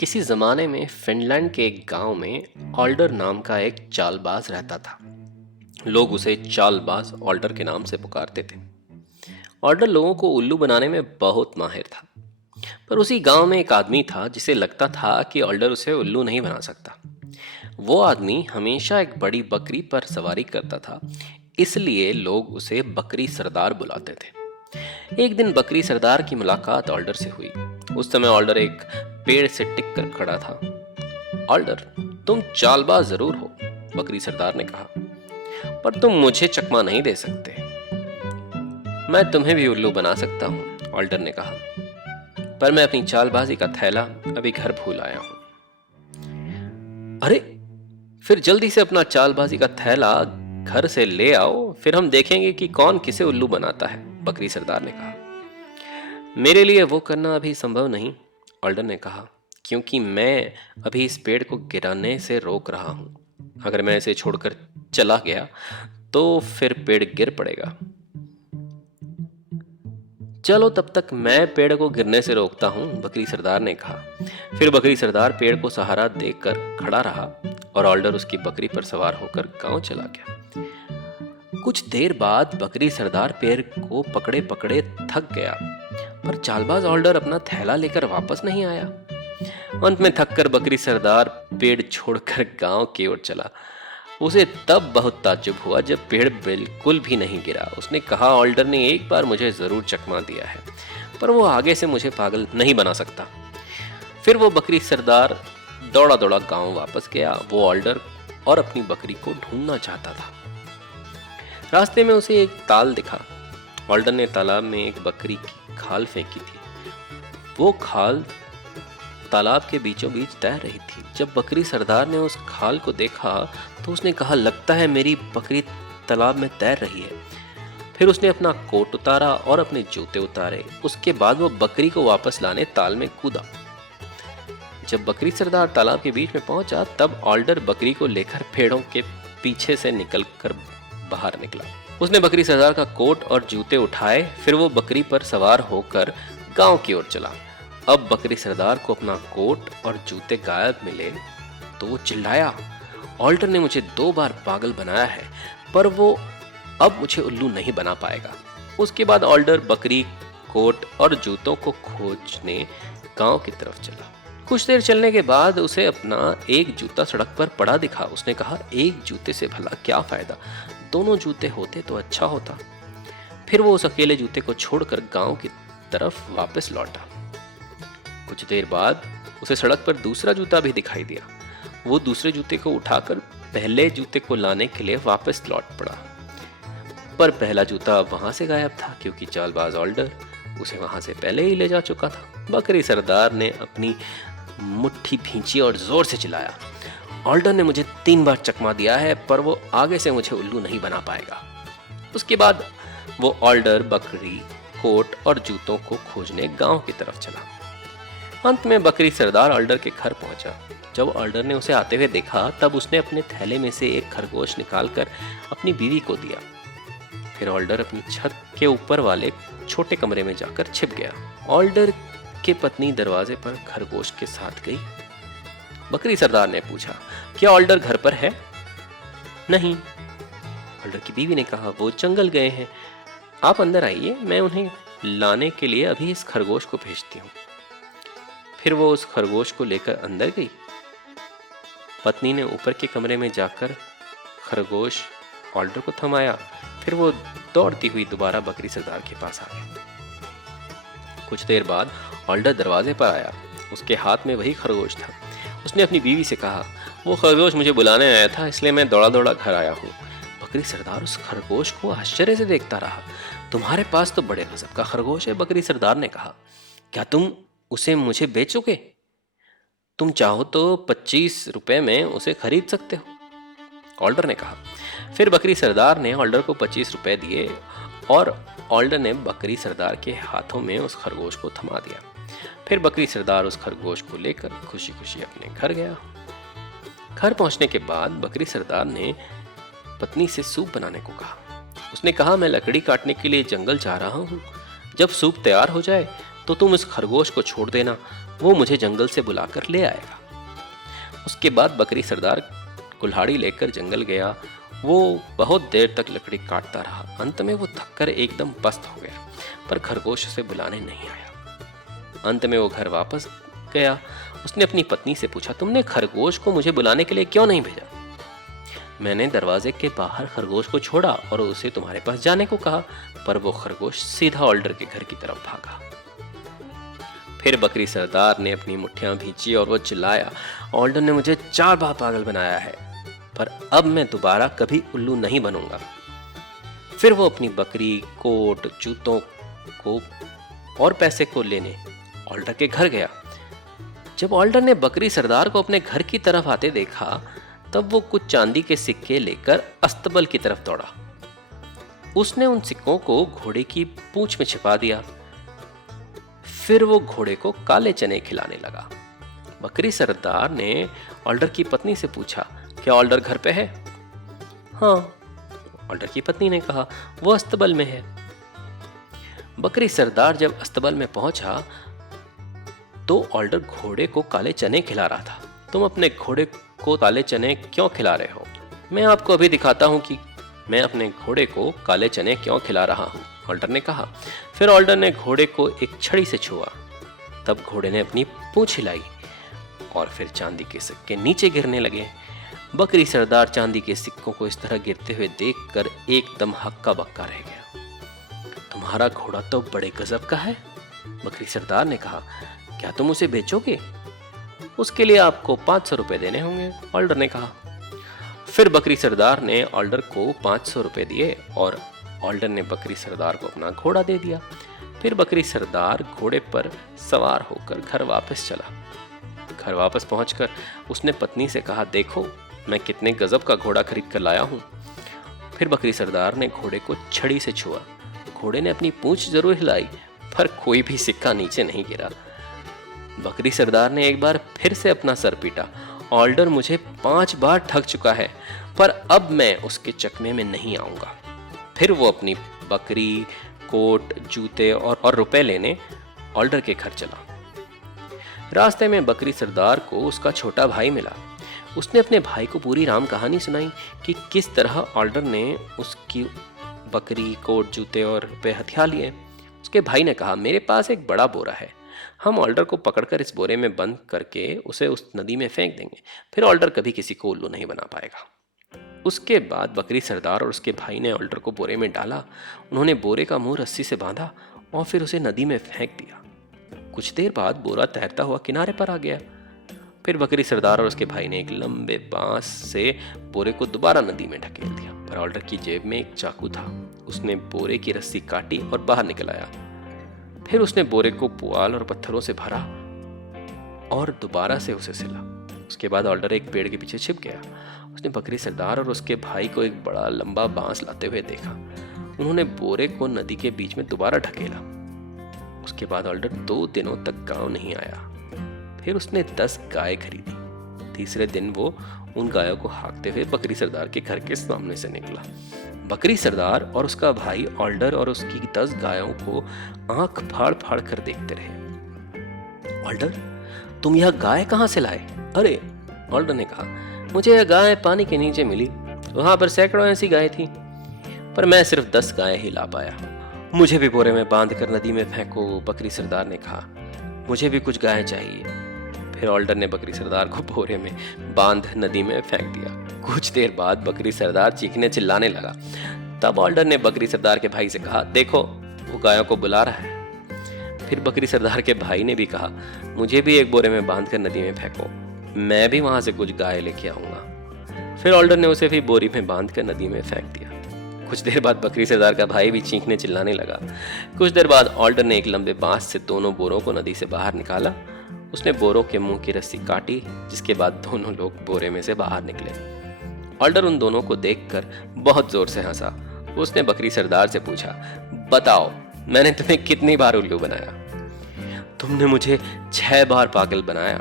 किसी जमाने में फिनलैंड के एक गांव में ऑल्डर नाम का एक चालबाज रहता था। लोग उसे चालबाज ऑल्डर के नाम से पुकारते थे। ऑल्डर लोगों को उल्लू बनाने में बहुत माहिर था। पर उसी गांव में एक आदमी था जिसे लगता था कि ऑल्डर उसे उल्लू नहीं बना सकता। वो आदमी हमेशा एक बड़ी बकरी पर सवारी करता था, इसलिए लोग उसे बकरी सरदार बुलाते थे। एक दिन बकरी सरदार की मुलाकात ऑल्डर से हुई। उस समय ऑल्डर एक पेड़ से टिक कर खड़ा था। ऑल्डर, तुम चालबाज जरूर हो, बकरी सरदार ने कहा, पर तुम मुझे चकमा नहीं दे सकते। मैं तुम्हें भी उल्लू बना सकता हूँ, ऑल्डर ने कहा, पर मैं अपनी चालबाजी का थैला अभी घर भूल आया हूँ। अरे, फिर जल्दी से अपना चालबाजी का थैला घर से ले आओ, फिर हम देखेंगे कि कौन किसे उल्लू बनाता है, बकरी सरदार ने कहा। मेरे लिए वो करना अभी संभव नहीं, ऑल्डर ने कहा, क्योंकि मैं अभी इस पेड़ को गिराने से रोक रहा हूं। अगर मैं इसे छोड़कर चला गया तो फिर पेड़ गिर पड़ेगा। चलो तब तक मैं पेड़ को गिरने से रोकता हूं, बकरी सरदार ने कहा। फिर बकरी सरदार पेड़ को सहारा देकर खड़ा रहा और ऑल्डर उसकी बकरी पर सवार होकर गांव चला गया। कुछ देर बाद बकरी सरदार पेड़ को पकड़े पकड़े थक गया, पर चालबाज ऑल्डर अपना थैला लेकर वापस नहीं आया। अंत में थककर बकरी सरदार पेड़ छोड़कर गांव की ओर चला। उसे तब बहुत ताज्जुब हुआ जब पेड़ बिल्कुल भी नहीं गिरा। उसने कहा, ऑल्डर ने एक बार मुझे जरूर चकमा दिया है, पर वो आगे से मुझे पागल नहीं बना सकता। फिर वो बकरी सरदार दौड़ा दौड़ा गांव वापस गया। वो ऑल्डर और अपनी बकरी को ढूंढना चाहता था। रास्ते में उसे एक ताल दिखा। ऑल्डर ने तालाब में एक बकरी की खाल फेंकी थी। वो खाल तालाब के बीचों बीच तैर रही थी। जब बकरी सरदार ने उस खाल को देखा तो उसने कहा, लगता है मेरी बकरी तालाब में तैर रही है। फिर उसने अपना कोट उतारा और अपने जूते उतारे। उसके बाद वो बकरी को वापस लाने ताल में कूदा। जब बकरी सरदार तालाब के बीच में पहुंचा तब ऑल्डर बकरी को लेकर पेड़ों के पीछे से निकलकर बाहर निकला। उसने बकरी सरदार का कोट और जूते उठाए। फिर वो बकरी पर सवार होकर गांव की ओर चला। अब बकरी सरदार को अपना कोट और जूते गायब मिले तो वो चिल्लाया, ऑल्डर ने मुझे 2 बार पागल बनाया है, पर वो अब मुझे उल्लू नहीं बना पाएगा। उसके बाद ऑल्डर बकरी, कोट और जूतों को खोजने गांव की तरफ चला। कुछ देर चलने के बाद उसे अपना एक जूता सड़क पर पड़ा दिखा। उसने कहा, एक जूते से भला क्या फायदा, दोनों जूते होते तो अच्छा होता। फिर वो उस अकेले जूते को छोड़कर गांव की तरफ वापस लौटा। कुछ देर बाद उसे सड़क पर दूसरा जूता भी दिखाई दिया। वो दूसरे जूते को उठाकर पहले जूते को लाने के लिए वापस लौट पड़ा, पर पहला जूता वहां से गायब था, क्योंकि चालबाज ऑल्डर उसे वहां से पहले ही ले जा चुका था। बकरी सरदार ने अपनी मुट्ठी भींची और जोर से चिल्लाया, ऑल्डर ने मुझे 3 बार चकमा दिया है, पर वो आगे से मुझे उल्लू नहीं बना पाएगा। उसके बाद वो ऑल्डर, बकरी, कोट और जूतों को खोजने गांव की तरफ चला। अंत में बकरी सरदार ऑल्डर के घर पहुंचा। जब ऑल्डर ने उसे आते हुए देखा तब उसने अपने थैले में से एक खरगोश निकालकर अपनी बीवी को दिया। फिर ऑल्डर अपनी छत के ऊपर वाले छोटे कमरे में जाकर छिप गया। ऑल्डर की पत्नी दरवाजे पर खरगोश के साथ गई। बकरी सरदार ने पूछा, क्या ऑल्डर घर पर है? नहीं, ऑल्डर की बीवी ने कहा, वो जंगल गए हैं। आप अंदर आइए, मैं उन्हें लाने के लिए अभी इस खरगोश को भेजती हूँ। फिर वो उस खरगोश को लेकर अंदर गई। पत्नी ने ऊपर के कमरे में जाकर खरगोश ऑल्डर को थमाया। फिर वो दौड़ती हुई दोबारा बकरी सरदार के पास आ गई। कुछ देर बाद ऑल्डर दरवाजे पर आया। उसके हाथ में वही खरगोश था। उसने अपनी बीवी से कहा, वो खरगोश मुझे बुलाने आया था, इसलिए मैं दौड़ा दौड़ा घर आया हूँ। बकरी सरदार उस खरगोश को आश्चर्य से देखता रहा। तुम्हारे पास तो बड़े गजब का खरगोश है, बकरी सरदार ने कहा। क्या तुम उसे मुझे बेचोगे? तुम चाहो तो 25 रुपए में उसे खरीद सकते हो, ऑल्डर ने कहा। फिर बकरी सरदार ने ऑल्डर को 25 रुपए दिए और ऑल्डर ने बकरी सरदार के हाथों में उस खरगोश को थमा दिया। फिर बकरी सरदार उस खरगोश को लेकर खुशी खुशी अपने घर गया। घर पहुंचने के बाद बकरी सरदार ने पत्नी से सूप बनाने को कहा। उसने कहा, मैं लकड़ी काटने के लिए जंगल जा रहा हूँ। जब सूप तैयार हो जाए तो तुम इस खरगोश को छोड़ देना, वो मुझे जंगल से बुलाकर ले आएगा। उसके बाद बकरी सरदार कुल्हाड़ी लेकर जंगल गया। वो बहुत देर तक लकड़ी काटता रहा। अंत में वो थककर एकदम पस्त हो गया, पर खरगोश उसे बुलाने नहीं आया। अंत में वो घर वापस गया। उसने अपनी पत्नी से पूछा, तुमने खरगोश को मुझे बुलाने के लिए क्यों नहीं भेजा? मैंने दरवाजे के बाहर खरगोश को छोड़ा और उसे तुम्हारे पास जाने को कहा, पर वो खरगोश सीधा ऑल्डर के घर की तरफ भागा। फिर बकरी सरदार ने अपनी मुट्ठियां भींची और वो चिल्लाया, ऑल्डर ने मुझे 4 बार पागल बनाया है, पर अब मैं दोबारा कभी उल्लू नहीं बनूंगा। फिर वो अपनी बकरी, कोट, जूतों को और पैसे को लेने ऑल्डर के घर गया। जब ऑल्डर ने बकरी सरदार को अपने घर की तरफ आते देखा, तब वो कुछ चांदी के सिक्के लेकर अस्तबल की तरफ दौड़ा। उसने उन सिक्कों को घोड़े की पूंछ में छिपा दिया। फिर वो घोड़े को काले चने खिलाने लगा। बकरी सरदार ने ऑल्डर की पत्नी से पूछा, क्या ऑल्डर घर पे है? हाँ, ऑल्डर की पत्नी ने कहा, वो अस्तबल में है। बकरी सरदार जब अस्तबल में पहुंचा तो ऑल्डर घोड़े को काले चने खिला रहा था। तुम अपने घोड़े को काले चने क्यों खिला रहे हो? मैं आपको अभी दिखाता हूं कि मैं अपने घोड़े को काले चने क्यों खिला रहा हूं, ऑल्डर ने कहा। फिर ऑल्डर ने घोड़े को एक छड़ी से छुआ। तब घोड़े ने अपनी पूंछ हिलाई और फिर चांदी के सिक्के नीचे गिरने लगे। बकरी सरदार चांदी के सिक्कों को इस तरह गिरते हुए देखकर एकदम हक्का बक्का रह गया। तुम्हारा घोड़ा तो बड़े गजब का है, बकरी सरदार ने कहा। क्या तुम उसे बेचोगे? उसके लिए आपको 500 रुपए देने होंगे, ऑल्डर ने कहा। फिर बकरी सरदार ने ऑल्डर को 500 रुपए दिए और ऑल्डर ने बकरी सरदार को अपना घोड़ा दे दिया। फिर बकरी सरदार घोड़े पर सवार होकर घर वापस चला। घर वापस पहुंचकर उसने पत्नी से कहा, देखो मैं कितने गजब का घोड़ा खरीद कर लाया हूं। फिर बकरी सरदार ने घोड़े को छड़ी से छुआ। घोड़े ने अपनी पूंछ जरूर हिलाई, पर कोई भी सिक्का नीचे नहीं गिरा। बकरी सरदार ने एक बार फिर से अपना सर पीटा। ऑल्डर मुझे 5 बार ठग चुका है, पर अब मैं उसके चकमे में नहीं आऊंगा। फिर वो अपनी बकरी, कोट, जूते और रुपए लेने ऑल्डर के घर चला। रास्ते में बकरी सरदार को उसका छोटा भाई मिला। उसने अपने भाई को पूरी राम कहानी सुनाई कि किस तरह ऑल्डर ने उसकी बकरी, कोट, जूते और रुपए हथिया लिए। उसके भाई ने कहा, मेरे पास एक बड़ा बोरा है, हम ऑल्डर को पकड़कर इस बोरे में बंद करके उसे उस नदी में फेंक देंगे, फिर ऑल्डर कभी किसी को उल्लू नहीं बना पाएगा। उसके बाद बकरी सरदार और उसके भाई ने ऑल्डर को बोरे में डाला। उन्होंने बोरे का मुंह रस्सी से बांधा और फिर उसे नदी में फेंक दिया। कुछ देर बाद बोरा तैरता हुआ किनारे पर आ गया। फिर बकरी सरदार और उसके भाई ने एक लंबे बांस से बोरे को दोबारा नदी में ढकेल दिया, पर ऑल्डर की जेब में एक चाकू था। उसने बोरे की रस्सी काटी और बाहर निकल आया। फिर उसने बोरे को पुआल और पत्थरों से भरा और दोबारा से उसे सिला। उसके बाद ऑल्डर एक पेड़ के पीछे छिप गया। उसने बकरी सरदार और उसके भाई को एक बड़ा लंबा बांस लाते हुए देखा। उन्होंने बोरे को नदी के बीच में दोबारा ढकेला। उसके बाद ऑल्डर 2 दिनों तक गांव नहीं आया। फिर उसने 10 गाय खरीदी। तीसरे दिन वो उन गायों को हाँकते हुए बकरी सरदार के घर के सामने से निकला। बकरी सरदार और उसका भाई ऑल्डर और उसकी 10 गायों को आंख फाड़ फाड़ कर देखते रहे। ऑल्डर, तुम यह गाय कहां से लाए? अरे, ऑल्डर ने कहा, मुझे यह गाय पानी के नीचे मिली। वहां पर सैकड़ों ऐसी गाय थी, पर मैं सिर्फ 10 गाय ही ला पाया। मुझे भी बोरे में बांध कर नदी में फेंको, बकरी सरदार ने कहा। मुझे भी कुछ गाय चाहिए। फिर ऑल्डर ने बकरी सरदार को बोरे में बांध नदी में फेंक दिया। कुछ देर बाद बकरी सरदार चीखने चिल्लाने लगा। तब ऑल्डर ने बकरी सरदार के भाई से कहा, देखो वो गायों को बुला रहा है। फिर बकरी सरदार के भाई ने भी कहा, मुझे भी एक बोरे में बांध कर नदी में फेंको, मैं भी वहां से कुछ गाय लेके आऊंगा। फिर ऑल्डर ने उसे भी बोरी में बांध कर नदी में फेंक दिया। कुछ देर बाद बकरी सरदार का भाई भी चीखने चिल्लाने लगा। कुछ देर बाद ऑल्डर ने एक लंबे बांस से दोनों बोरों को नदी से बाहर निकाला। उसने बोरों के मुंह की रस्सी काटी, जिसके बाद दोनों लोग बोरे में से बाहर निकले। ऑल्डर उन दोनों को देखकर बहुत जोर से हंसा। उसने बकरी सरदार से पूछा, बताओ मैंने तुम्हें कितनी बार उल्लू बनाया? तुमने मुझे 6 बार पागल बनाया,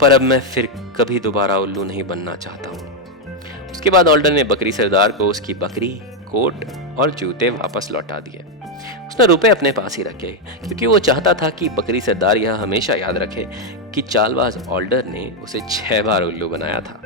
पर अब मैं फिर कभी दोबारा उल्लू नहीं बनना चाहता हूँ। उसके बाद ऑल्डर ने बकरी सरदार को उसकी बकरी, कोट और जूते वापस लौटा दिए। उसने रुपए अपने पास ही रखे, क्योंकि वो चाहता था कि बकरी सरदार यह हमेशा याद रखे कि चालबाज ऑल्डर ने उसे 6 बार उल्लू बनाया था।